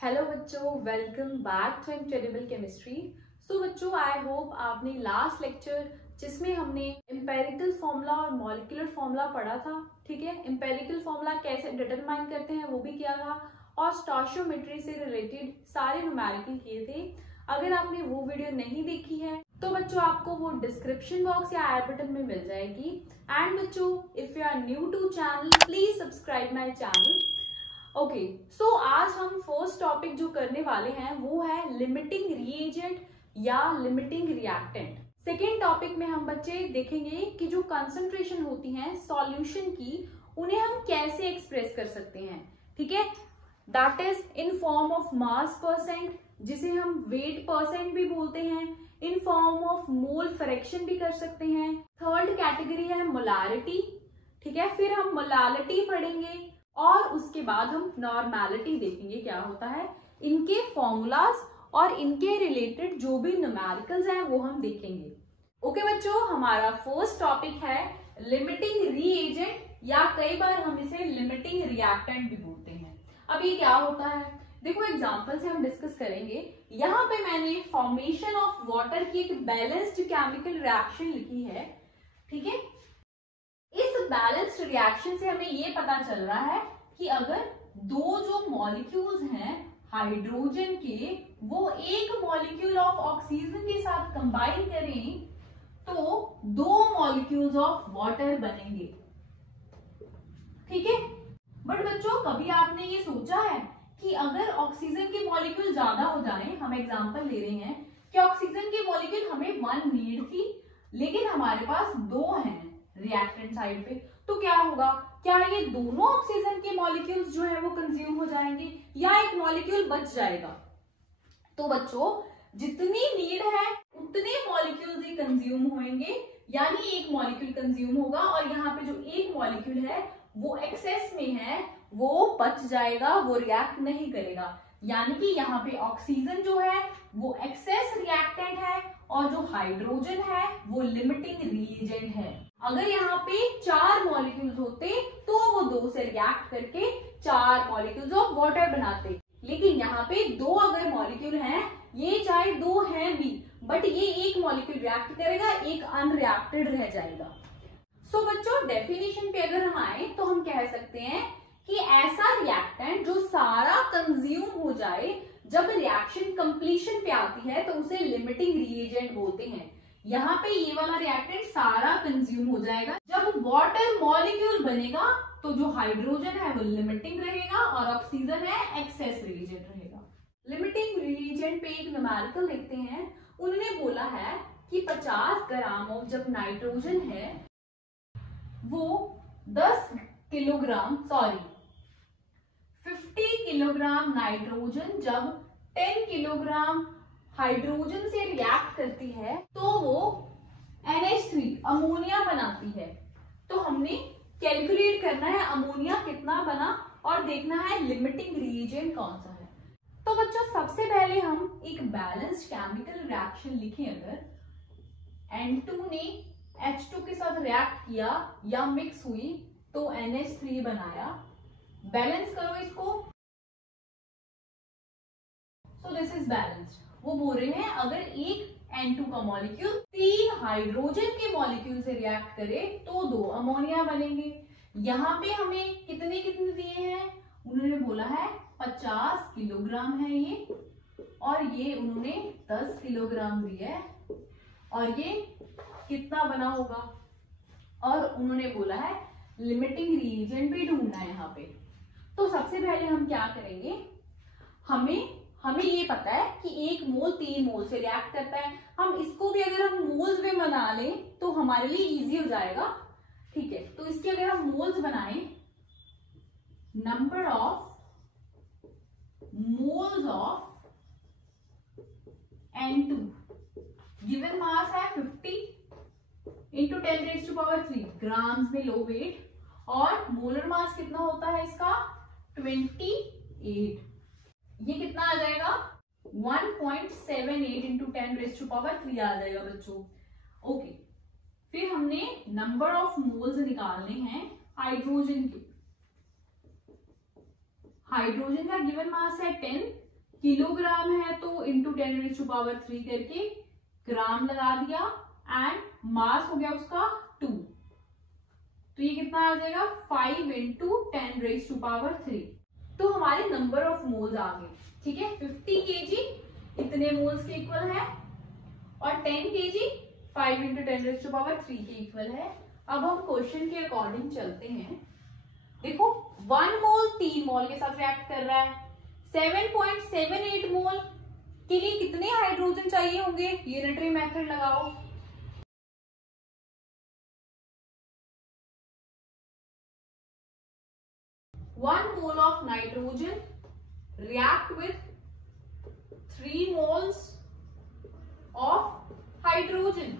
Hello बच्चों, welcome back to incredible chemistry. So बच्चों, I hope आपने लास्ट लेक्चर जिसमें हमने एम्पेरिकल फॉर्मूला और मॉलिक्यूलर फॉर्मूला पढ़ा था, ठीक है। एम्पेरिकल फॉर्मूला कैसे डिटरमाइन करते हैं वो भी किया था और स्टोइचियोमेट्री से रिलेटेड सारे न्यूमेरिकल किए थे। अगर आपने वो वीडियो नहीं देखी है तो बच्चों आपको वो डिस्क्रिप्शन बॉक्स या आई बटन में मिल जाएगी। एंड बच्चों, if you are new to channel please subscribe my channel. Okay, so आज हम फर्स्ट टॉपिक जो करने वाले हैं वो है लिमिटिंग रिएजेंट या लिमिटिंग रिएक्टेंट। सेकेंड टॉपिक में हम बच्चे देखेंगे कि जो कंसंट्रेशन होती है सॉल्यूशन की, उन्हें हम कैसे एक्सप्रेस कर सकते हैं, ठीक है। That is in form of mass percent, जिसे हम वेट परसेंट भी बोलते हैं, in form of mole fraction भी कर सकते हैं। थर्ड कैटेगरी है मोलारिटी, ठीक है। फिर हम मोलालिटी पढ़ेंगे और उसके बाद हम नॉर्मेलिटी देखेंगे क्या होता है, इनके फॉर्मूलाज और इनके रिलेटेड जो भी न्यूमेरिकल्स हैं वो हम देखेंगे। ओके बच्चों, हमारा फर्स्ट टॉपिक है लिमिटिंग रीएजेंट या कई बार हम इसे लिमिटिंग रिएक्टेंट भी बोलते हैं। अब ये क्या होता है, देखो एग्जांपल से हम डिस्कस करेंगे। यहाँ पे मैंने फॉर्मेशन ऑफ वाटर की एक बैलेंस्ड केमिकल रिएक्शन लिखी है, ठीक है। इस बैलेंस्ड रिएक्शन से हमें ये पता चल रहा है कि अगर दो जो मॉलिक्यूल्स हैं हाइड्रोजन के, वो एक मॉलिक्यूल ऑफ ऑक्सीजन के साथ कंबाइन करें तो दो मॉलिक्यूल्स ऑफ वाटर बनेंगे, ठीक है। बट बच्चों, कभी आपने ये सोचा है कि अगर ऑक्सीजन के मॉलिक्यूल ज्यादा हो जाएं, हम एग्जांपल ले रहे हैं कि ऑक्सीजन के मॉलिक्यूल हमें 1 नीड थी लेकिन हमारे पास 2 हैं रिएक्टेंट साइड पे, तो क्या होगा, क्या ये दोनों ऑक्सीजन के मॉलिक्यूल्स जो है वो कंज्यूम हो जाएंगे या एक मॉलिक्यूल बच जाएगा। तो बच्चों, जितनी नीड है उतने मॉलिक्यूल्स ही कंज्यूम होंगे, यानी एक मॉलिक्यूल कंज्यूम होगा और यहाँ पे जो एक मॉलिक्यूल है वो एक्सेस में है, वो बच जाएगा, वो रिएक्ट नहीं करेगा। यानी कि यहाँ पे ऑक्सीजन जो है वो एक्सेस रिएक्टेंट है और जो हाइड्रोजन है वो लिमिटिंग रिएजेंट है। अगर यहाँ पे 4 मॉलिक्यूल्स होते तो वो 2 से रिएक्ट करके 4 मॉलिक्यूल्स ऑफ वाटर बनाते, लेकिन यहाँ पे 2 अगर मॉलिक्यूल हैं, ये चाहे 2 हैं भी, बट ये एक मॉलिक्यूल रिएक्ट करेगा, एक अनरिएक्टेड रह जाएगा। सो बच्चों, डेफिनेशन पे अगर हम आए तो हम कह सकते हैं कि ऐसा रिएक्टेंट जो सारा कंज्यूम हो जाए, जब रिएक्शन कंप्लीशन पे आती है तो उसे लिमिटिंग रिएजेंट बोलते हैं। यहाँ पे ये वाला रिएक्टेंट सारा कंज्यूम हो जाएगा। जब वाटर मॉलिक्यूल बनेगा तो जो हाइड्रोजन है वो लिमिटिंग रहेगा और ऑक्सीजन है एक्सेस रिएजेंट रहेगा। लिमिटिंग रिएजेंट पे एक न्यूमेरिकल देखते हैं। उन्होंने बोला है कि 50 ग्राम ऑफ जब नाइट्रोजन है वो 50 किलोग्राम नाइट्रोजन जब 10 किलोग्राम हाइड्रोजन से रिएक्ट करती है तो वो NH3 अमोनिया बनाती है। तो हमने कैलकुलेट करना है अमोनिया कितना बना और देखना है लिमिटिंग रिएजेंट कौन सा है। तो बच्चों, सबसे पहले हम एक बैलेंस्ड केमिकल रिएक्शन लिखें। अगर N2 ने H2 के साथ रिएक्ट किया या मिक्स हुई तो NH3 बनाया, बैलेंस करो इसको, सो दिस इज बैलेंस्ड। वो बोल रहे हैं अगर एक N2 का मॉलिक्यूल 3 हाइड्रोजन के मॉलिक्यूल से रिएक्ट करे तो 2 अमोनिया बनेंगे। यहाँ पे हमें कितने कितने दिए हैं, उन्होंने बोला है 50 किलोग्राम है ये, और ये उन्होंने 10 किलोग्राम दिया है, और ये कितना बना होगा, और उन्होंने बोला है लिमिटिंग रिएजेंट भी ढूंढना है यहाँ पे। तो सबसे पहले हम क्या करेंगे, हमें ये पता है कि 1 मोल 3 मोल से रिएक्ट करता है। हम इसको भी अगर हम मोल्स में बना लें तो हमारे लिए इजी हो जाएगा, ठीक है। तो इसके अगर हम मोल्स बनाएं, number of moles of N2 given mass है 50 इंटू 10⁻³ ग्राम्स में लो वेट, और मोलर मास कितना होता है इसका 28। ये कितना आ जाएगा 1.78 इंटू 10⁻³ आ जाएगा बच्चों। ओके, फिर हमने नंबर ऑफ मोल्स निकालने हैं हाइड्रोजन के। हाइड्रोजन का गिवन मास है 10, किलोग्राम है तो इंटू 10⁻³ करके ग्राम लगा दिया, एंड मास हो गया उसका 2, तो ये कितना आ जाएगा 5 इंटू 10⁻³ तो हमारे नंबर ऑफ मोल्स आ गए। ठीक है, 50 kg इतने मोल्स के इक्वल है और 10 kg 5 इंटू 10⁻³ के इक्वल है। अब हम क्वेश्चन के अकॉर्डिंग चलते हैं। देखो 1 मोल 3 मोल के साथ रिएक्ट कर रहा है, 7.78 मोल के लिए कितने हाइड्रोजन चाहिए होंगे, यूनिटरी मेथड लगाओ। One mole of nitrogen react with 3 moles of hydrogen.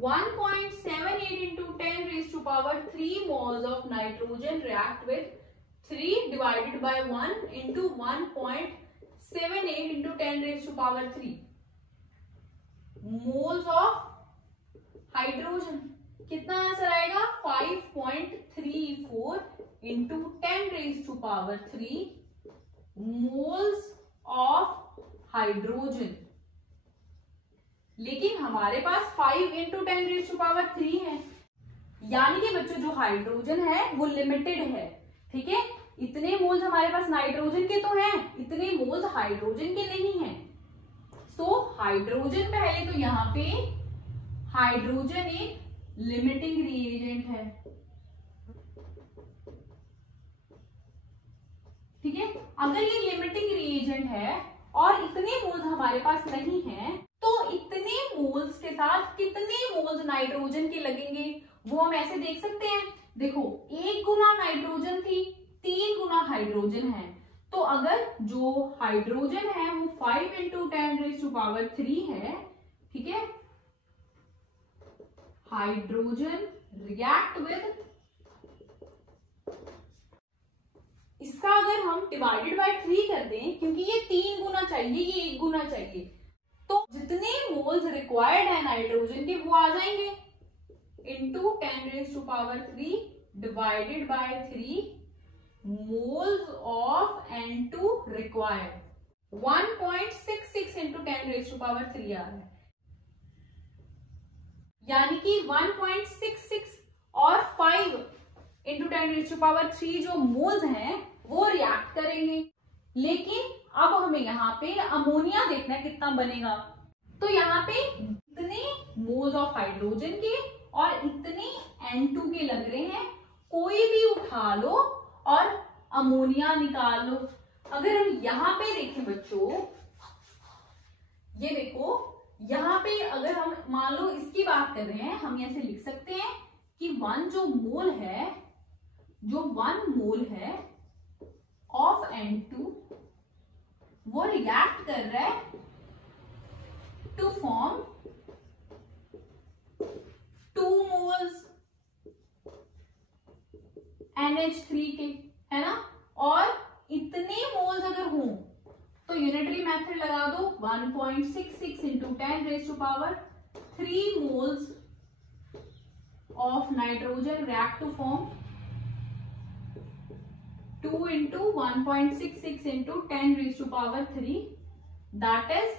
1.78 into 10⁻³ moles of nitrogen react with 3 divided by 1 into 1.78 into 10⁻³ moles of hydrogen। कितना आंसर आएगा 5.34 इंटू 10⁻³ मोल्स ऑफ हाइड्रोजन। लेकिन हमारे पास 5 इंटू 10⁻³ है, यानी कि बच्चों जो हाइड्रोजन है वो लिमिटेड है। ठीक है, इतने मोल्स हमारे पास नाइट्रोजन के तो हैं, इतने मोल्स हाइड्रोजन के नहीं हैं। सो हाइड्रोजन पहले तो यहाँ पे हाइड्रोजन एक लिमिटिंग रिएजेंट है। ठीक है, अगर ये लिमिटिंग रिएजेंट है और इतने मोल्स हमारे पास नहीं हैं, तो इतने मोल्स के साथ कितने मोल्स नाइट्रोजन के लगेंगे वो हम ऐसे देख सकते हैं। देखो 1 गुना नाइट्रोजन थी, 3 गुना हाइड्रोजन है, तो अगर जो हाइड्रोजन है वो 5 इंटू 10⁻³ है, ठीक है, हाइड्रोजन रिएक्ट विद, इसका अगर हम डिवाइडेड बाय 3 कर दें, क्योंकि ये 3 गुना चाहिए, ये 1 गुना चाहिए, तो जितने मोल्स रिक्वायर्ड है नाइट्रोजन के वो आ जाएंगे into 10⁻³ divided by 3 moles of N2 required 1.66 into 10⁻³ आ रहा है, यानी कि 1.66 और 5 इंटू 10⁻³ जो मोल्स हैं वो रिएक्ट करेंगे। लेकिन अब हमें यहाँ पे अमोनिया देखना है कितना बनेगा, तो यहाँ पे इतने मोल्स ऑफ हाइड्रोजन के और इतने N2 के लग रहे हैं, कोई भी उठा लो और अमोनिया निकाल लो। अगर हम यहाँ पे देखें बच्चों, ये देखो यहाँ पे अगर हम मान लो इसकी बात कर रहे हैं, हम ऐसे लिख सकते हैं कि 1 मोल है ऑफ N2 वो रिएक्ट कर रहा है टू फॉर्म 2 मोल्स NH3 के, है ना, और इतने मोल्स अगर हों तो यूनिटरी मेथड लगा दो, 1.66 into 10⁻³ moles of nitrogen react to form 2 into 1.66 into 10⁻³ that is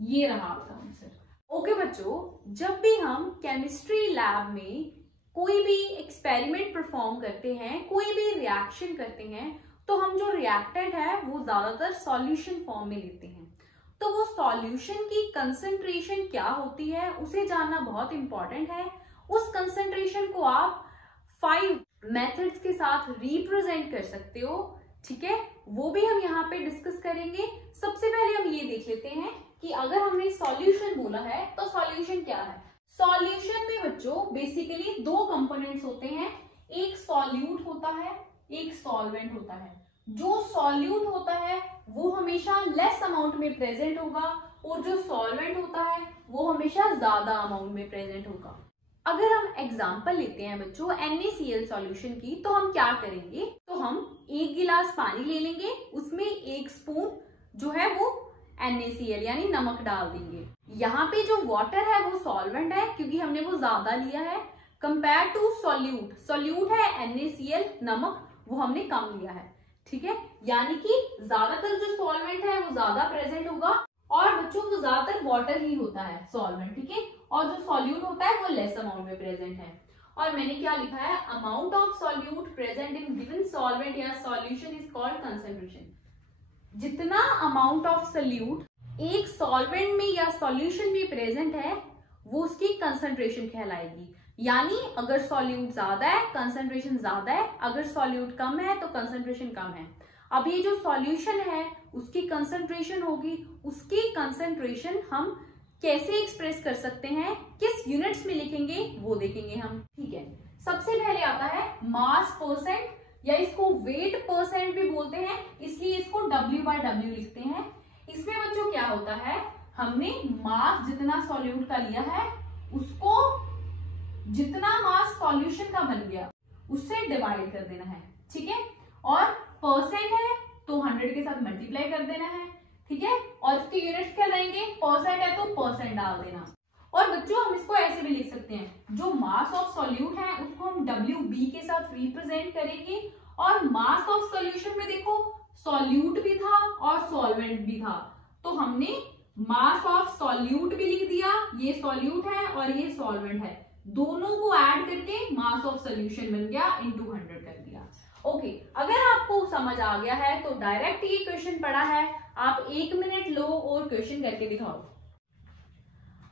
ये रहा आपका आंसर। ओके बच्चों, जब भी हम केमिस्ट्री लैब में कोई भी एक्सपेरिमेंट परफॉर्म करते हैं, कोई भी रिएक्शन करते हैं, तो हम जो रिएक्टेंट है वो ज्यादातर सॉल्यूशन फॉर्म में लेते हैं। तो वो सॉल्यूशन की कंसंट्रेशन क्या होती है उसे जानना बहुत इंपॉर्टेंट है। उस कंसंट्रेशन को आप 5 मेथड्स के साथ रिप्रेजेंट कर सकते हो। ठीक है, वो भी हम यहाँ पे डिस्कस करेंगे। सबसे पहले हम ये देख लेते हैं कि अगर हमने सॉल्यूशन बोला है तो सॉल्यूशन क्या है। सॉल्यूशन में बच्चों बेसिकली 2 कंपोनेंट्स होते हैं, एक सॉल्यूट होता है, एक सॉल्वेंट होता है। जो सॉल्यूट होता है वो हमेशा लेस अमाउंट में प्रेजेंट होगा और जो सॉल्वेंट होता है वो हमेशा ज्यादा अमाउंट में प्रेजेंट होगा। अगर हम एग्जांपल लेते हैं बच्चों NaCl सॉल्यूशन की, तो हम क्या करेंगे, तो हम 1 गिलास पानी ले लेंगे, उसमें 1 स्पून जो है वो NaCl यानी नमक डाल देंगे। यहाँ पे जो वाटर है वो सॉल्वेंट है क्योंकि हमने वो ज्यादा लिया है कंपेयर टू सॉल्यूट। सॉल्यूट है NaCl नमक, वो हमने कम लिया है, ठीक है। यानी कि ज्यादातर जो सॉल्वेंट है वो ज्यादा प्रेजेंट होगा और बच्चों वो ज्यादातर वाटर ही होता है सॉल्वेंट, ठीक है। और जो सॉल्यूट होता है वो लेस अमाउंट में प्रेजेंट है। और मैंने क्या लिखा है, amount of solute present in given solvent या सॉल्यूशन इज कॉल्ड कंसंट्रेशन। जितना अमाउंट ऑफ सॉल्यूट एक सॉल्वेंट में या सॉल्यूशन में प्रेजेंट है वो उसकी कंसंट्रेशन कहलाएगी। यानी अगर सॉल्यूट ज्यादा है कंसंट्रेशन ज्यादा है, अगर सॉल्यूट कम है तो कंसंट्रेशन कम है। अब ये जो सॉल्यूशन है उसकी कंसंट्रेशन होगी, उसकी कंसंट्रेशन हम कैसे एक्सप्रेस कर सकते हैं, किस यूनिट्स में लिखेंगे वो देखेंगे हम, ठीक है। सबसे पहले आता है मास परसेंट, या इसको वेट परसेंट भी बोलते हैं, इसलिए इसको W/W लिखते हैं। इसमें बच्चों क्या होता है, हमने मास जितना सॉल्यूट का लिया है उसको जितना मास सॉल्यूशन का बन गया उससे डिवाइड कर देना है, ठीक है। और परसेंट है तो 100 के साथ मल्टीप्लाई कर देना है, ठीक है। और इसके यूनिट्स क्या रहेंगे, परसेंट है तो परसेंट डाल देना। और बच्चों हम इसको ऐसे भी लिख सकते हैं, जो मास ऑफ सॉल्यूट है उसको हम WB के साथ रिप्रेजेंट करेंगे। और मास ऑफ सॉल्यूशन में देखो सॉल्यूट भी था और सॉल्वेंट भी था, तो हमने मास ऑफ सॉल्यूट भी लिख दिया, ये सॉल्यूट है और ये सॉल्वेंट है, दोनों को ऐड करके मास ऑफ सॉल्यूशन बन गया into 100 कर दिया। ओके, अगर आपको समझ आ गया है तो डायरेक्ट ये क्वेश्चन पढ़ा है, आप 1 मिनट लो और क्वेश्चन करके दिखाओ।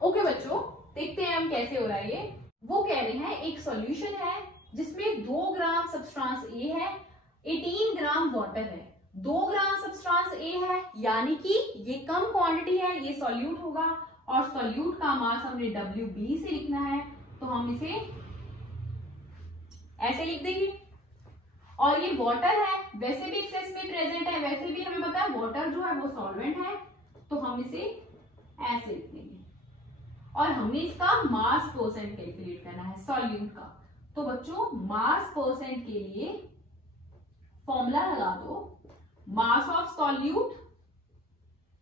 ओके बच्चों, देखते हैं हम कैसे हो रहा है ये। वो कह रहे हैं एक सॉल्यूशन है जिसमें 2 ग्राम सब्सटेंस A है, 18 ग्राम वाटर है। 2 ग्राम सब्सटेंस A है यानी कि ये कम क्वांटिटी है, ये सॉल्यूट होगा और सॉल्यूट का मास हमने WB से लिखना है, तो हम इसे ऐसे लिख देंगे। और ये वाटर है, वैसे भी एक्सेस में प्रेजेंट है, वैसे भी हमें पता है वाटर जो है वो सॉल्वेंट है, तो हम इसे ऐसे लिख देंगे। और हमें इसका मास परसेंट कैलकुलेट करना है सॉल्यूट का। तो बच्चों मास परसेंट के लिए फॉर्मूला लगा दो, मास of solute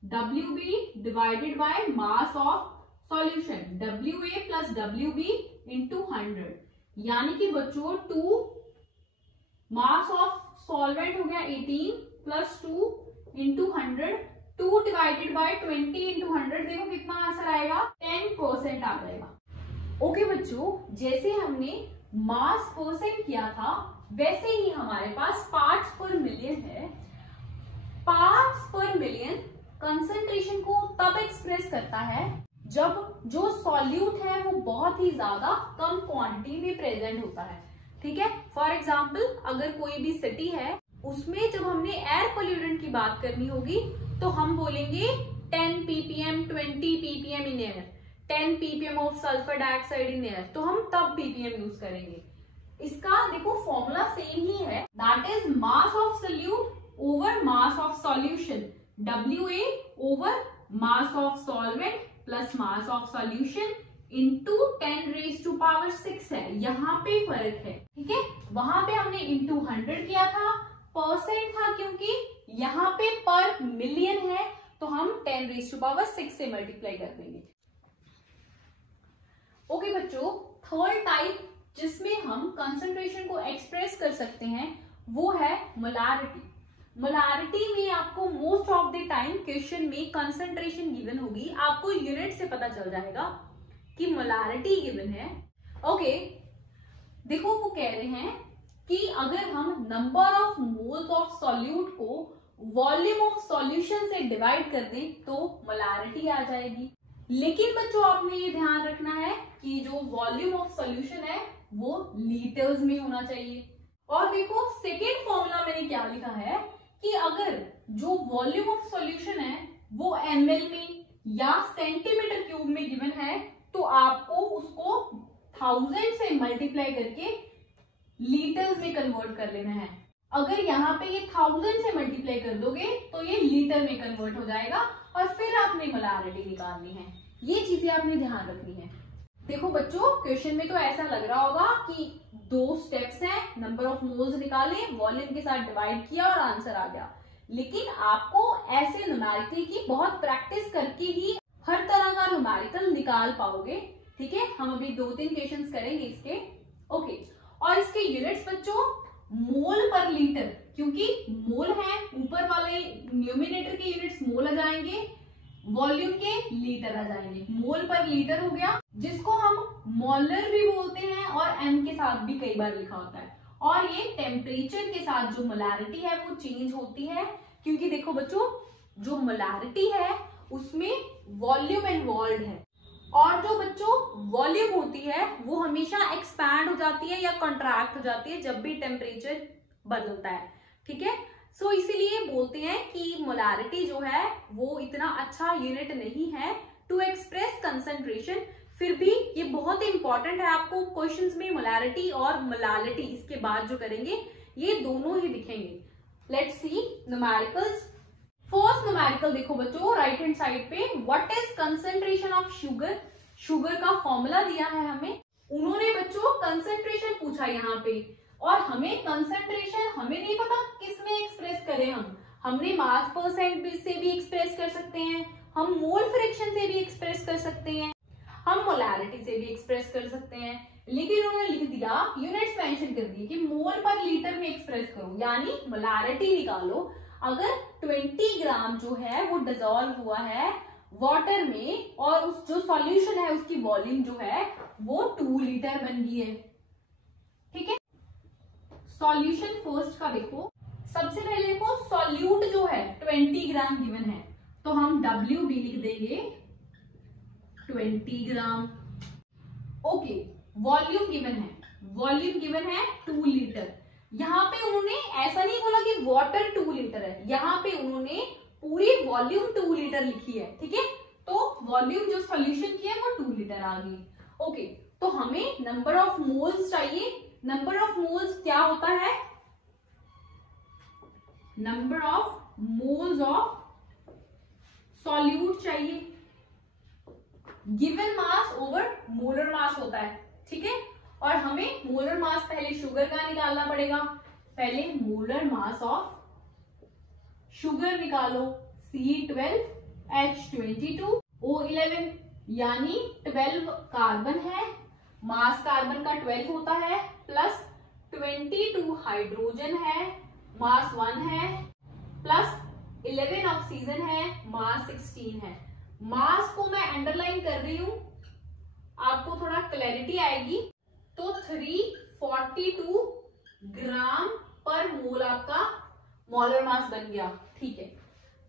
WB divided by mass of solution WA plus WB into 100। यानी कि बच्चों 2 मास ऑफ सॉल्वेंट हो गया 18 plus 2 into 100, 2 divided by 20 into 100, देखो कितना आंसर आएगा, 10% आ जाएगा। ओके बच्चों, जैसे हमने मास परसेंट किया था वैसे ही हमारे पास पार्ट्स पर मिलियन है। पार्ट्स पर मिलियन कंसंट्रेशन को तब एक्सप्रेस करता है जब जो सॉल्यूट है वो बहुत ही ज्यादा कम क्वांटिटी में प्रेजेंट होता है, ठीक है। फॉर एग्जाम्पल अगर कोई भी सिटी है उसमें जब हमने एयर पोल्यूटेंट की बात करनी होगी तो हम बोलेंगे 10 ppm 20 ppm in air, 10 ppm of sulphur dioxide in air, तो हम तब ppm यूज करेंगे। इसका देखो फॉर्मूला सेम ही है, that is mass of solute over mass of solution, WA over mass of solvent plus mass of solution into 10⁻⁶ है, यहाँ पे फर्क है, ठीक है। वहां पे हमने इंटू 100 किया था, परसेंट था क्योंकि यहाँ पे पर मिलियन है, तो हम 10⁻6 से मल्टीप्लाई कर देंगे। ओके बच्चों, थर्ड टाइप जिसमें हम कंसंट्रेशन को एक्सप्रेस कर सकते हैं वो है मोलारिटी। मोलारिटी में आपको most of the time question में कंसंट्रेशन गिवन होगी, आपको यूनिट से पता चल जाएगा कि मोलारिटी गिवन है। ओके, देखो वो कह रहे हैं कि अगर हम number of moles of solute को वॉल्यूम ऑफ सॉल्यूशन से डिवाइड कर दें तो मोलारिटी आ जाएगी। लेकिन बच्चों आपने ये ध्यान रखना है कि जो वॉल्यूम ऑफ सॉल्यूशन है वो लीटर्स में होना चाहिए। और देखो सेकेंड फॉर्मूला मैंने क्या लिखा है कि अगर जो वॉल्यूम ऑफ सॉल्यूशन है वो ml में या सेंटीमीटर क्यूब में गिवन है तो आपको उसको 1000 से मल्टीप्लाई करके लीटर्स में कन्वर्ट कर लेना है। अगर यहाँ पे ये 1000 से मल्टीप्लाई कर दोगे तो ये लीटर में कन्वर्ट हो जाएगा और फिर आपने मोलारिटी निकालनी है। ये चीजें आपने ध्यान रखनी है। देखो बच्चों, क्वेश्चन में तो ऐसा लग रहा होगा कि 2 स्टेप्स हैं, नंबर ऑफ मोल्स निकाले, वॉल्यूम के साथ डिवाइड किया और आंसर आ गया। लेकिन आपको ऐसे न्यूमेरिकल की बहुत प्रैक्टिस करके ही हर तरह का न्यूमेरिकल निकाल पाओगे। ठीक है, हम अभी 2-3 क्वेश्चंस करेंगे इसके। ओके, और इसके यूनिट्स बच्चों मोल पर लीटर, क्योंकि मोल है ऊपर वाले न्यूमिनेटर के यूनिट्स मोल आ जाएंगे, वॉल्यूम के लीटर आ जाएंगे। मोल पर लीटर हो गया, जिसको हम मोलर भी बोलते हैं और एम के साथ भी कई बार लिखा होता है। और ये टेम्परेचर के साथ जो मोलारिटी है वो चेंज होती है, क्योंकि देखो बच्चों जो मोलारिटी है उसमें वॉल्यूम इन्वॉल्व है, और जो बच्चों वॉल्यूम होती है वो हमेशा एक्सपैंड हो जाती है या कॉन्ट्रैक्ट हो जाती है जब भी टेम्परेचर बदलता है। ठीक है, सो इसीलिए बोलते हैं कि मोलारिटी जो है वो इतना अच्छा यूनिट नहीं है टू एक्सप्रेस कंसंट्रेशन। फिर भी ये बहुत इंपॉर्टेंट है, आपको क्वेश्चंस में मोलारिटी और मोलालिटी इसके बाद जो करेंगे ये दोनों ही दिखेंगे। Let's see numericals. First numerical देखो बच्चों राइट हैंड साइड पे, what is concentration of sugar. Sugar का फॉर्मूला दिया है हमें, उन्होंने बच्चों कंसंट्रेशन पूछा यहाँ पे, और हमें कंसंट्रेशन हमें नहीं पता किस में एक्सप्रेस करें। हमने मास परसेंट से भी एक्सप्रेस कर सकते हैं, हम मोल फ्रैक्शन से भी एक्सप्रेस कर सकते हैं, हम मोलारिटी से भी एक्सप्रेस कर सकते हैं, लेकिन उन्होंने लिख दिया यूनिट्स मेंशन कर दिए कि मोल पर लीटर में एक्सप्रेस करो, यानी मोलारिटी निकालो। अगर 20 ग्राम जो है वो डिसॉल्व हुआ है वाटर में और उस जो सॉल्यूशन है उसकी वॉल्यूम जो है वो 2 लीटर बन गई है। ठीक है, सॉल्यूशन फर्स्ट का देखो, सबसे पहले देखो सॉल्यूट जो है 20 ग्राम गिवन है, तो हम W भी लिख देंगे 20 ग्राम। ओके, वॉल्यूम गिवन है, वॉल्यूम गिवन है 2 लीटर। यहाँ पे उन्होंने ऐसा नहीं बोला कि वाटर 2 लीटर है, यहाँ पे उन्होंने पूरी वॉल्यूम 2 लीटर लिखी है। ठीक है, तो वॉल्यूम जो सॉल्यूशन की है वो 2 लीटर आ गई। ओके, तो हमें नंबर ऑफ मोल्स चाहिए। नंबर ऑफ मोल्स क्या होता है, number of moles of solute चाहिए, given mass over molar mass होता है। ठीक है, और हमें मोलर मास पहले शुगर का निकालना पड़ेगा। पहले मोलर मास ऑफ शुगर निकालो, C12H22O11, यानी 12 कार्बन है, मास कार्बन का 12 होता है, प्लस 22 हाइड्रोजन है, मास 1 है, प्लस 11 ऑक्सीजन है, मास 16 है। मास को मैं अंडरलाइन कर रही हूं, आपको थोड़ा क्लैरिटी आएगी। तो 342 ग्राम पर मोल आपका मोलर मास बन गया। ठीक है,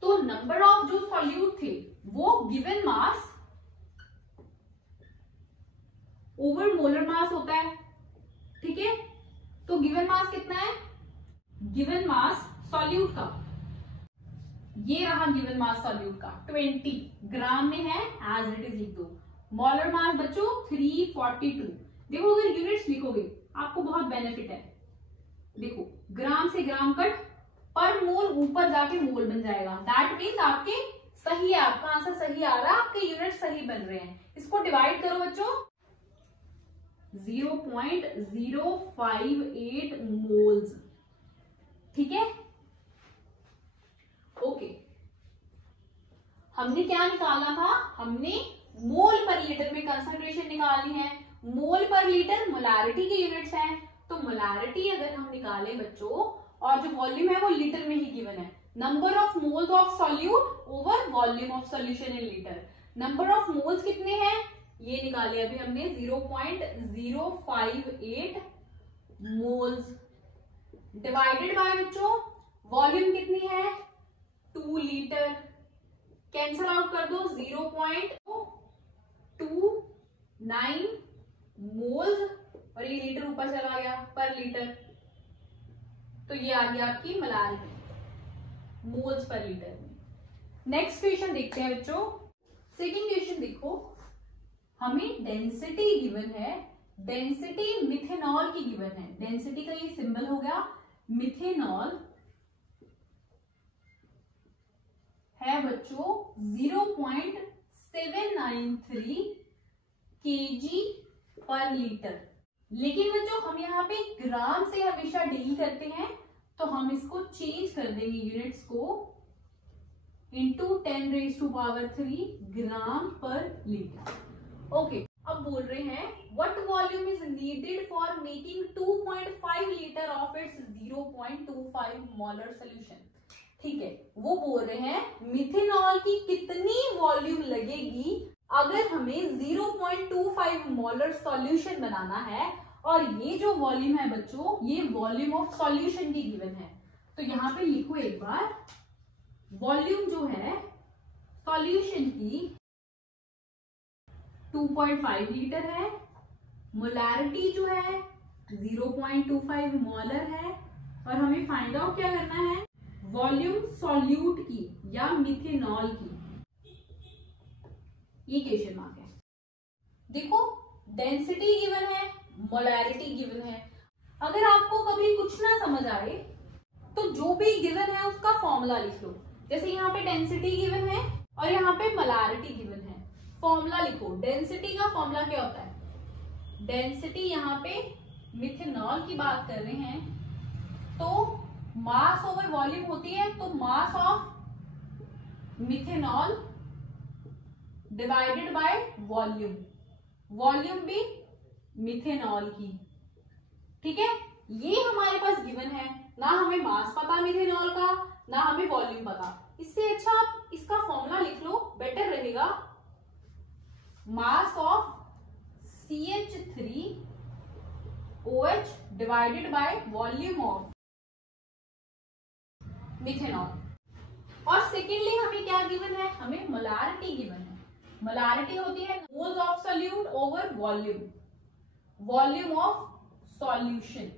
तो नंबर ऑफ जो सॉल्यूट थे वो given mass over molar mass होता है। ठीक है, तो गिवन मास कितना है, गिवन मास सॉल्यूट का, ये रहा गिवन मास सॉल्यूट का 20 ग्राम में है, एज इट इज लिख दो। मोलर मास बच्चों 342। देखो अगर यूनिट्स लिखोगे आपको बहुत बेनिफिट है, देखो ग्राम से ग्राम कट, पर मोल ऊपर जाके मोल बन जाएगा। दैट मीन्स आपके सही है, आपका आंसर सही आ रहा है, आपके यूनिट सही बन रहे हैं। इसको डिवाइड करो बच्चों, 0.058 मोल्स। ठीक है, ओके, हमने क्या निकालना था, हमने मोल पर लीटर में कंसंट्रेशन निकालनी है। मोल पर लीटर मोलारिटी के यूनिट्स हैं, तो मोलारिटी अगर हम निकालें बच्चों, और जो वॉल्यूम है वो लीटर में ही गिवन है, number of moles of solute over volume of solution in litre. Number of moles कितने हैं ये निकाले अभी हमने, 0.058 मोल्स, डिवाइडेड बाय बच्चों वॉल्यूम कितनी है 2 लीटर, कैंसल आउट कर दो, 0.29 मोल्स, और ये लीटर ऊपर चला गया पर लीटर, तो ये आ गया आपकी मोलारिटी मोल्स पर लीटर में। नेक्स्ट क्वेश्चन देखते हैं बच्चों। सेकंड क्वेश्चन देखो, हमें डेंसिटी गिवन है, डेंसिटी मिथेनॉल की गिवन है। डेंसिटी का ये सिंबल हो गया, मिथेनॉल है बच्चों 0.793 केजी पर लीटर। लेकिन बच्चों हम यहाँ पे ग्राम से हमेशा डील करते हैं, तो हम इसको चेंज कर देंगे यूनिट्स को, इंटू 10⁻³ ग्राम पर लीटर। ओके, अब बोल रहे हैं what volume is needed for making 2.5 litre of its 0.25 molar solution. ठीक है, वो बोल रहे हैं मिथेनॉल की कितनी वॉल्यूम लगेगी अगर हमें 0.25 मोलर सॉल्यूशन बनाना है, और ये जो वॉल्यूम है बच्चों, ये वॉल्यूम ऑफ सॉल्यूशन की गिवन है। तो यहां पे लिखो एक बार, वॉल्यूम जो है सॉल्यूशन की 2.5 लीटर है, मोलारिटी जो है 0.25 मोलर है, और हमें फाइंड आउट क्या करना है, वॉल्यूम सॉल्यूट की या मिथेनॉल की। ये क्वेश्चन मार्क है। देखो डेंसिटी गिवन है, मोलारिटी गिवन है। अगर आपको कभी कुछ ना समझ आए तो जो भी गिवन है उसका फॉर्मूला लिख लो। जैसे यहाँ पे डेंसिटी गिवन है और यहाँ पे मोलारिटी गिवन है, फॉर्मूला लिखो। डेंसिटी का फॉर्मूला क्या होता है, डेंसिटी यहाँ पे मिथेनॉल की बात कर रहे हैं तो मास ओवर वॉल्यूम होती है, तो mass of methanol divided by volume, volume भी मिथेनॉल की। ठीक है, ये हमारे पास गिवन है, ना हमें मास पता मिथेनॉल का, ना हमें वॉल्यूम पता। इससे अच्छा आप इसका फॉर्मूला लिख लो, बेटर रहेगा। Mass of CH3OH divided by volume of methanol. और सेकेंडली हमें क्या गिवन है, हमें मोलारिटी गिवन है। मोलारिटी होती है moles of solute over volume, volume of solution.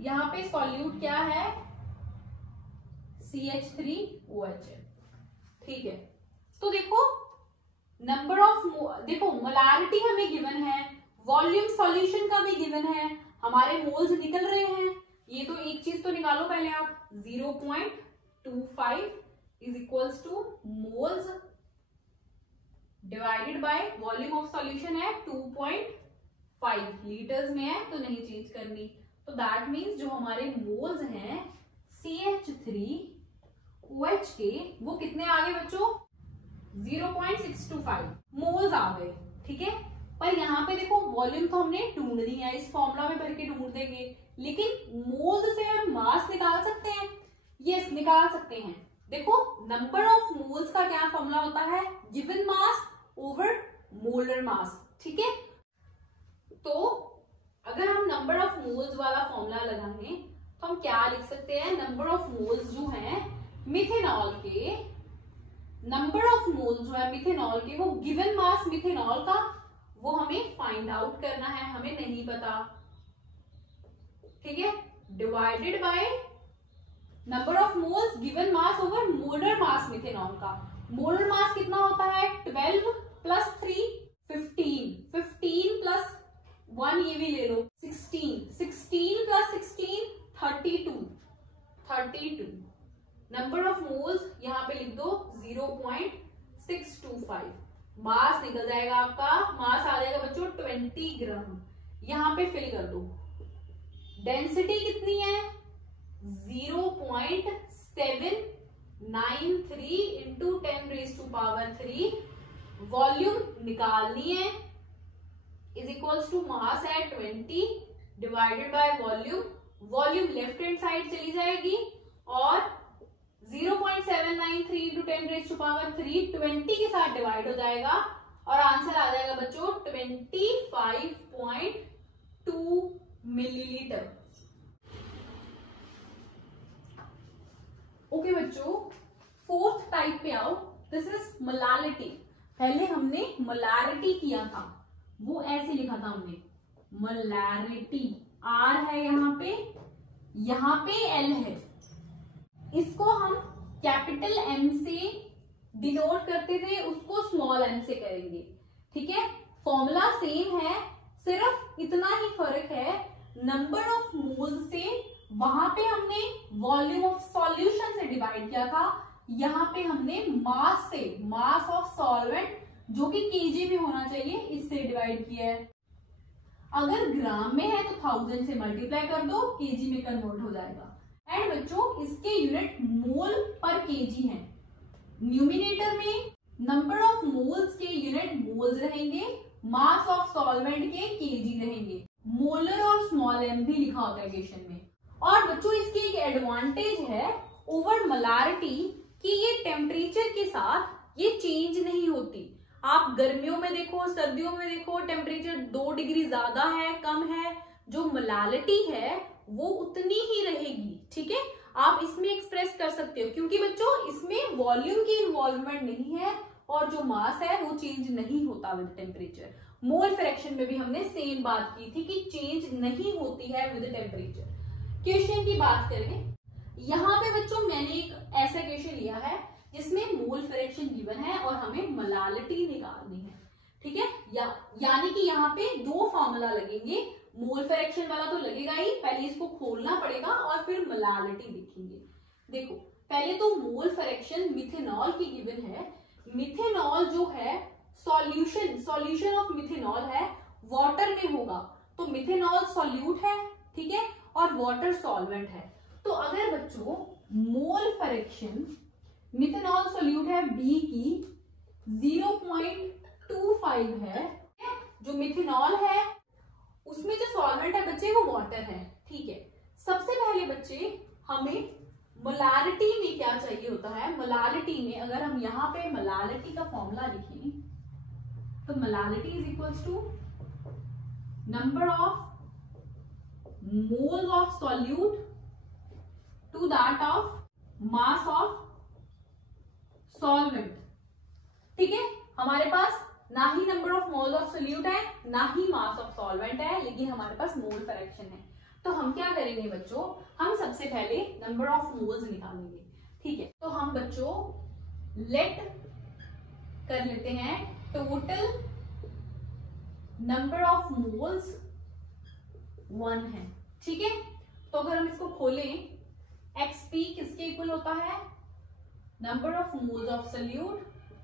यहां पे सॉल्यूट क्या है, CH3OH है। ठीक है, तो देखो नंबर ऑफ, देखो मोलारिटी हमें गिवन है, वॉल्यूम सॉल्यूशन का भी गिवन है, हमारे मोल्स निकल रहे हैं। ये तो एक चीज तो निकालो पहले आप, 0.25 is equals two moles divided by volume of solution है 2.5 लीटर्स में है तो नहीं चेंज करनी। तो दैट मीन्स जो हमारे मोल्स हैं CH3OH के, वो कितने आ गए बच्चों, 0.625 मोल्स आ गए। ठीक है, पर यहाँ पे देखो वॉल्यूम तो हमने ढूंढ दी है, इस फॉर्मूला में भर के ढूंढ देंगे, लेकिन मोल्स से हम मास निकाल सकते हैं। यस, निकाल सकते हैं। देखो नंबर ऑफ मोल्स का क्या फॉर्मूला होता है, गिवन मास ओवर मोलर मास। ठीक है, तो अगर हम नंबर ऑफ मोल्स वाला फॉर्मूला लगाएं तो हम क्या लिख सकते हैं, नंबर ऑफ मोल्स जो है मिथेनॉल के, नंबर ऑफ मोल्स जो है मिथेनॉल के, वो गिवन मास मिथेनॉल का वो हमें फाइंड आउट करना है, हमें नहीं पता। ठीक है, divided by number of moles given mass over molar mass methanol का। मोलर मास कितना होता है, 12 प्लस 3 15, 15 प्लस 1 ये भी ले लो 16, 16 प्लस 16 32। नंबर ऑफ मोल्स यहाँ पे लिख दो 0.625। मास निकल जाएगा आपका, मास आ जाएगा बच्चों 20 ग्राम। यहाँ पे फिल कर दो। डेंसिटी कितनी है, 0.793 इंटू 10⁻³ वॉल्यूम निकालनी है, इज इक्वल्स टू मास है 20 divided by volume. Volume left hand side चली जाएगी और 0.793 इंटू 10⁻³ 20 के साथ डिवाइड हो जाएगा और आंसर आ जाएगा बच्चों 25.2 मिलीलीटर। ओके बच्चों, फोर्थ टाइप पे आओ। This is molarity. पहले हमने मोलारिटी किया था, वो ऐसे लिखा था हमने, मोलारिटी। R है यहाँ पे L है। इसको हम कैपिटल M से डिनोट करते थे, उसको स्मॉल m से करेंगे। ठीक है, फॉर्मूला सेम है, सिर्फ इतना ही फर्क है, नंबर ऑफ मोल्स से वहां पे हमने वॉल्यूम ऑफ सॉल्यूशन से डिवाइड किया था, यहाँ पे हमने मास से, मास ऑफ सॉल्वेंट जो कि केजी में होना चाहिए, इससे डिवाइड किया है। अगर ग्राम में है तो 1000 से मल्टीप्लाई कर दो, केजी में कन्वर्ट हो जाएगा। एंड बच्चों इसके यूनिट मोल पर केजी है। न्यूमिनेटर में नंबर ऑफ मोल्स के यूनिट मोल्स रहेंगे, मास ऑफ सॉल्वेंट के केजी रहेंगे, मोलर और स्मॉल एम भी लिखा होता है क्वेश्चन में। और बच्चों इसकी एक एडवांटेज है ओवर मोलारिटी कि ये टेम्परेचर के साथ ये चेंज नहीं होती। आप गर्मियों में देखो, सर्दियों में देखो, टेम्परेचर 2 डिग्री ज्यादा है कम है, जो मोलारिटी है वो उतनी ही रहेगी। ठीक है, आप इसमें एक्सप्रेस कर सकते हो क्योंकि बच्चों इसमें वॉल्यूम की इन्वॉल्वमेंट नहीं है और जो मास है वो चेंज नहीं होता विद टेम्परेचर। मोल फ्रैक्शन में भी हमने सेम बात की थी कि चेंज नहीं होती है विद टेम्परेचर। क्वेश्चन की बात करें, यहाँ पे बच्चों मैंने एक ऐसा क्वेश्चन लिया है जिसमें मोल फ्रैक्शन गिवन है और हमें मोलारिटी निकालनी है। ठीक है, यानी कि यहाँ पे 2 फॉर्मूला लगेंगे, मोल फ्रैक्शन वाला तो लगेगा ही, पहले इसको खोलना पड़ेगा और फिर मोलारिटी देखेंगे। देखो पहले तो मोल फ्रैक्शन मिथेनॉल की गिवन है। मिथेनॉल जो है सॉल्यूशन ऑफ मिथेनॉल है वाटर में होगा, तो मिथेनॉल सॉल्यूट है, ठीक है, और वाटर सॉल्वेंट है। तो अगर बच्चों मोल फ्रैक्शन मिथेनॉल सॉल्यूट है बी की 0.25 है, जो मिथेनॉल है उसमें जो सॉल्वेंट है बच्चे वो वाटर है। ठीक है, सबसे पहले बच्चे हमें मोलारिटी में क्या चाहिए होता है। मोलारिटी में अगर हम यहाँ पे मोलारिटी का फॉर्मूला लिखें तो molarity is equals to number of moles of solute to that of mass of solvent. ठीक है, हमारे पास ना ही number of moles of solute है ना ही मास ऑफ सॉल्वेंट है, लेकिन हमारे पास मोल फ्रैक्शन है। तो हम क्या करेंगे बच्चों, हम सबसे पहले नंबर ऑफ मोल्स निकालेंगे। ठीक है, तो हम बच्चों लेट कर लेते हैं टोटल नंबर ऑफ मोल्स 1 है। ठीक है, तो अगर हम इसको खोलें XP किसके इक्वल होता है, number of moles of solute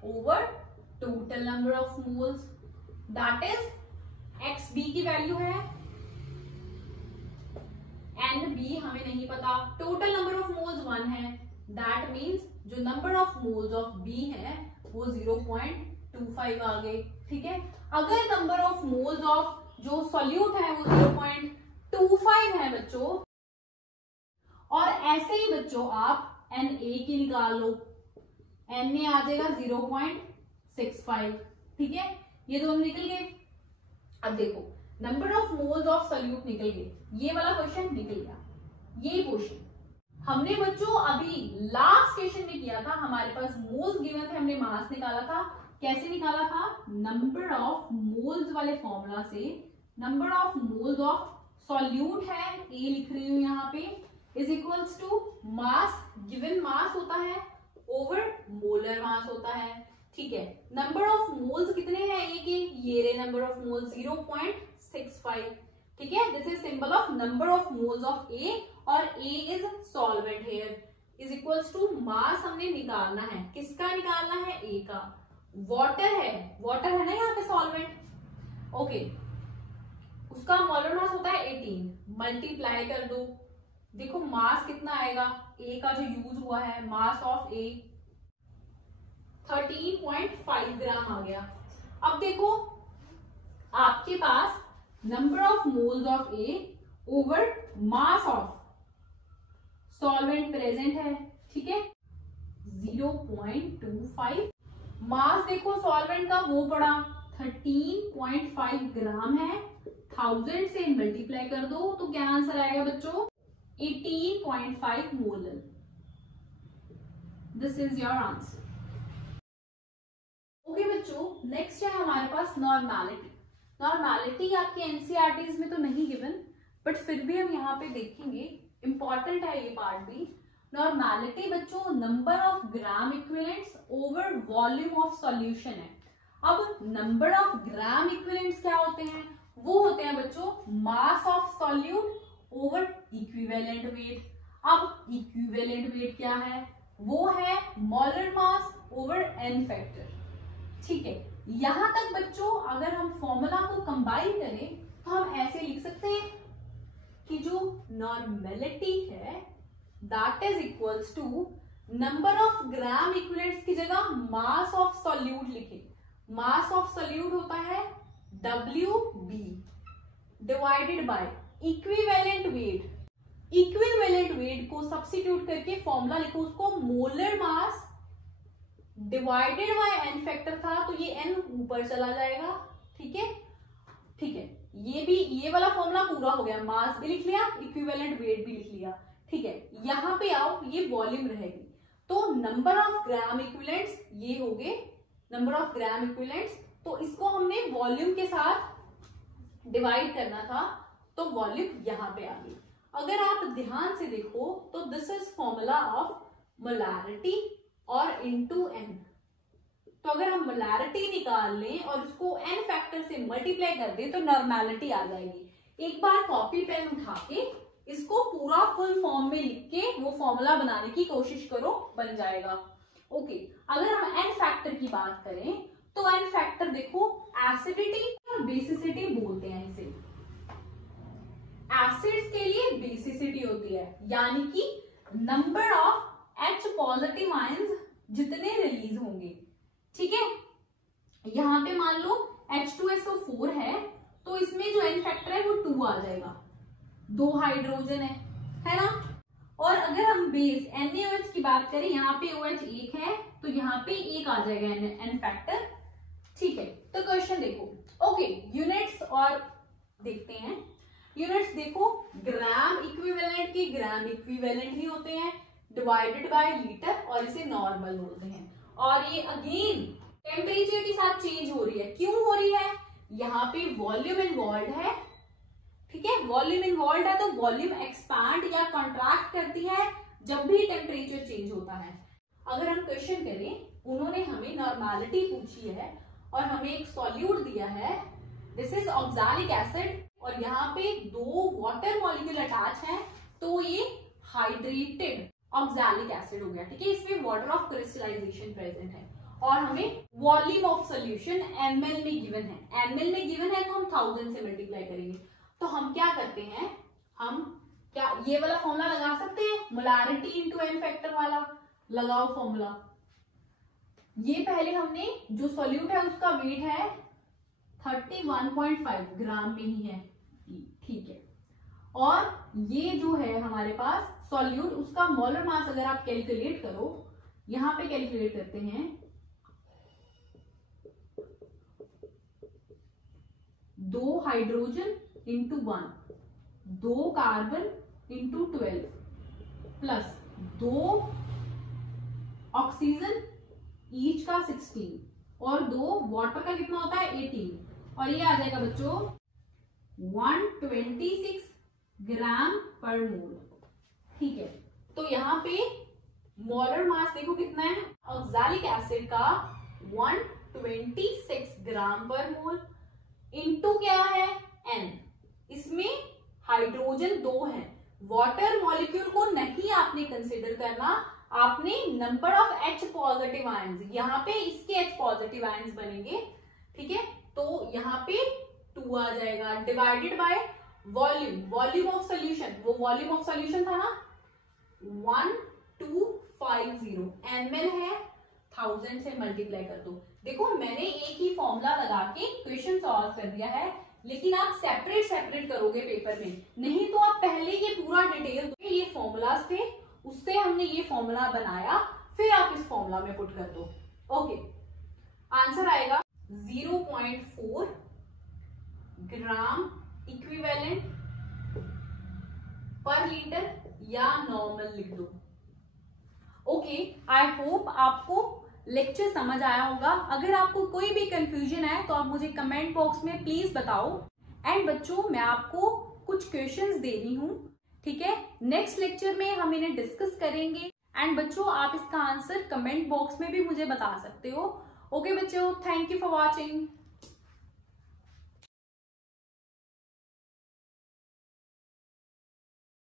over total number of moles, that is XB की वैल्यू है, NB हमें नहीं पता, टोटल नंबर ऑफ मोल्स 1 है, दैट मीन्स जो number of moles of B है वो 0.25 आ गए। ठीक है, अगर नंबर ऑफ मोल्स ऑफ जो सॉल्यूट है वो 0.25 है बच्चों, और ऐसे ही बच्चों आप Na की निकाल लो, Na आ जाएगा 0.65। ठीक है, ये दोनों निकल गए। अब देखो number of moles of solute निकल गए, ये वाला क्वेश्चन निकल गया। ये क्वेश्चन हमने बच्चों अभी लास्ट क्वेश्चन में किया था, हमारे पास मोल्स गिवन थे, हमने मास निकाला था। कैसे निकाला था, नंबर ऑफ मोल्स वाले फॉर्मूला से number of moles of solute है, ए लिख रही हूं यहाँ पे, is equals to mass, given mass होता है ओवर मोलर मास होता है। ठीक है, नंबर ऑफ मोल्स कितने हैं ए के, ये रे नंबर ऑफ मोल्स 0.65। ठीक है, this is symbol of number of moles of A और A is solvent here, is equals to mass हमने निकालना है, किसका निकालना है, ए का। वाटर है ना यहाँ पे सॉल्वेंट। ओके, उसका मोलर मास होता है 18, मल्टीप्लाई कर दो, देखो मास कितना आएगा, ए का जो यूज हुआ है, मास ऑफ ए 13.5 ग्राम आ गया। अब देखो आपके पास number of moles of A over mass of solvent present है। ठीक है, 0.25, मास देखो सॉल्वेंट का वो पड़ा 13.5 ग्राम है, 1000 से मल्टीप्लाई कर दो तो क्या आंसर आएगा बच्चों, 18.5 molar. This is your answer. Okay बच्चों, नेक्स्ट है हमारे पास नॉर्मैलिटी। नॉर्मैलिटी आपके एनसीईआरटीज में तो नहीं गिवन, बट फिर भी हम यहाँ पे देखेंगे, इंपॉर्टेंट है ये पार्ट भी। नॉर्मैलिटी बच्चों number of gram equivalents over volume of solution है। अब नंबर ऑफ ग्राम इक्विवेलेंट्स क्या होते हैं, वो होते हैं बच्चों mass of solute over equivalent weight. अब इक्विवेलेंट वेट क्या है, वो है molar mass over n factor. ठीक है, यहां तक बच्चों अगर हम फॉर्मूला को कंबाइन करें तो हम ऐसे लिख सकते हैं कि जो नॉर्मेलिटी है that is equals to number of gram equivalents की जगह मास ऑफ सॉल्यूट लिखे। मास ऑफ सॉल्यूट होता है WB divided by equivalent weight. Equivalent weight को सब्स्टिट्यूट करके फॉर्मूला लिखो, उसको molar mass divided by n factor था तो ये n ऊपर चला जाएगा। ठीक है, ठीक है, ये वाला फॉर्मूला पूरा हो गया। मास भी लिख लिया, इक्विवेलेंट वेट भी लिख लिया। ठीक है, यहां पे आओ, ये वॉल्यूम रहेगी। तो नंबर ऑफ ग्राम इक्विवेलेंट्स ये हो गए नंबर ऑफ ग्राम इक्विवेलेंट्स। तो इसको हमने वॉल्यूम के साथ डिवाइड करना था, तो वॉल्यूम यहां पे आ गई। अगर आप ध्यान से देखो तो this is formula of molarity और इनटू n। तो अगर हम मोलैरिटी निकाल लें और उसको n फैक्टर से मल्टीप्लाई कर दें तो नॉर्मैलिटी आ जाएगी। एक बार कॉपी पेन उठा के इसको पूरा फुल फॉर्म में लिख के वो फॉर्मूला बनाने की कोशिश करो, बन जाएगा। ओके, अगर हम n फैक्टर की बात करें तो n फैक्टर देखो, एसिडिटी और बेसिसिटी बोलते हैं इसे। एसिड्स के लिए बेसिसिटी होती है, यानी कि number of H positive ions जितने रिलीज होंगे। ठीक है, यहां पे मान लो H2SO4 है तो इसमें जो n फैक्टर है वो 2 आ जाएगा, 2 हाइड्रोजन है ना। और अगर हम बेस NaOH की बात करें, यहाँ पे OH 1 है तो यहाँ पे 1 आ जाएगा n फैक्टर। ठीक है, तो क्वेश्चन देखो। ओके, यूनिट्स और देखते हैं। यूनिट्स देखो, ग्राम इक्विवेलेंट के ग्राम इक्विवेलेंट ही होते हैं डिवाइडेड बाय लीटर, और इसे नॉर्मल बोलते हैं। और ये अगेन टेम्परेचर के साथ चेंज हो रही है। क्यों हो रही है? यहाँ पे वॉल्यूम इन्वॉल्व है। ठीक है, वॉल्यूम इन्वॉल्व है तो वॉल्यूम एक्सपैंड या कॉन्ट्रैक्ट करती है जब भी टेम्परेचर चेंज होता है। अगर हम क्वेश्चन करें, उन्होंने हमें नॉर्मैलिटी पूछी है और हमें एक सॉल्यूट दिया है, दिस इज ऑक्सैलिक एसिड, और यहाँ पे 2 वाटर मॉलिक्यूल अटैच है तो ये हाइड्रेटेड ऑक्सैलिक एसिड हो गया। ठीक है, इसमें वाटर ऑफ क्रिस्टलाइजेशन प्रेजेंट है और हमें वॉल्यूम ऑफ सॉल्यूशन ml में गिवन है। ml में गिवन है तो हम 1000 से मल्टीप्लाई करेंगे। तो हम क्या करते हैं, हम क्या ये वाला फॉर्मूला लगा सकते हैं, मोलैरिटी इनटू n फैक्टर वाला। लगाओ फॉर्मूला। ये पहले हमने जो सॉल्यूट है उसका वेट है 31.5 ग्राम में ही है। ठीक है, और ये जो है हमारे पास सॉल्यूट, उसका मोलर मास अगर आप कैलकुलेट करो, यहां पे कैलकुलेट करते हैं 2 hydrogen into 1, 2 carbon into 12 plus 2 oxygen each का 16 और 2 वाटर का कितना होता है 18, और ये आ जाएगा बच्चों 126 ग्राम पर मोल। ठीक है, तो यहाँ पे मोलर मास देखो कितना है, ऑक्सैलिक एसिड का 126 ग्राम पर मोल इनटू क्या है n। इसमें हाइड्रोजन 2 है, वाटर मॉलिक्यूल को नहीं आपने कंसिडर करना, आपने number of H positive ions, यहाँ पे इसके H पॉजिटिव आयंस बनेंगे। ठीक है, तो यहाँ पे 2 आ जाएगा divided by volume, volume of solution, वो वॉल्यूम ऑफ सॉल्यूशन था ना 1250 ml है, 1000 से मल्टीप्लाई कर दो। देखो मैंने एक ही फॉर्मूला लगा के क्वेश्चन सॉल्व कर दिया है, लेकिन आप सेपरेट सेपरेट करोगे पेपर में, नहीं तो आप पहले ये पूरा डिटेल, ये फॉर्मूलाज थे उससे हमने ये फॉर्मूला बनाया, फिर आप इस फॉर्मूला में पुट कर दो। ओके, आंसर आएगा 0.4 ग्राम इक्विवेलेंट पर लीटर या नॉर्मल लिख दो। ओके, आई होप आपको लेक्चर समझ आया होगा। अगर आपको कोई भी कंफ्यूजन है तो आप मुझे कमेंट बॉक्स में प्लीज बताओ। एंड बच्चों, मैं आपको कुछ क्वेश्चंस दे रही हूँ, ठीक है, नेक्स्ट लेक्चर में हम इन्हें डिस्कस करेंगे। एंड बच्चों, आप इसका आंसर कमेंट बॉक्स में भी मुझे बता सकते हो। ओके बच्चों, थैंक यू फॉर वॉचिंग।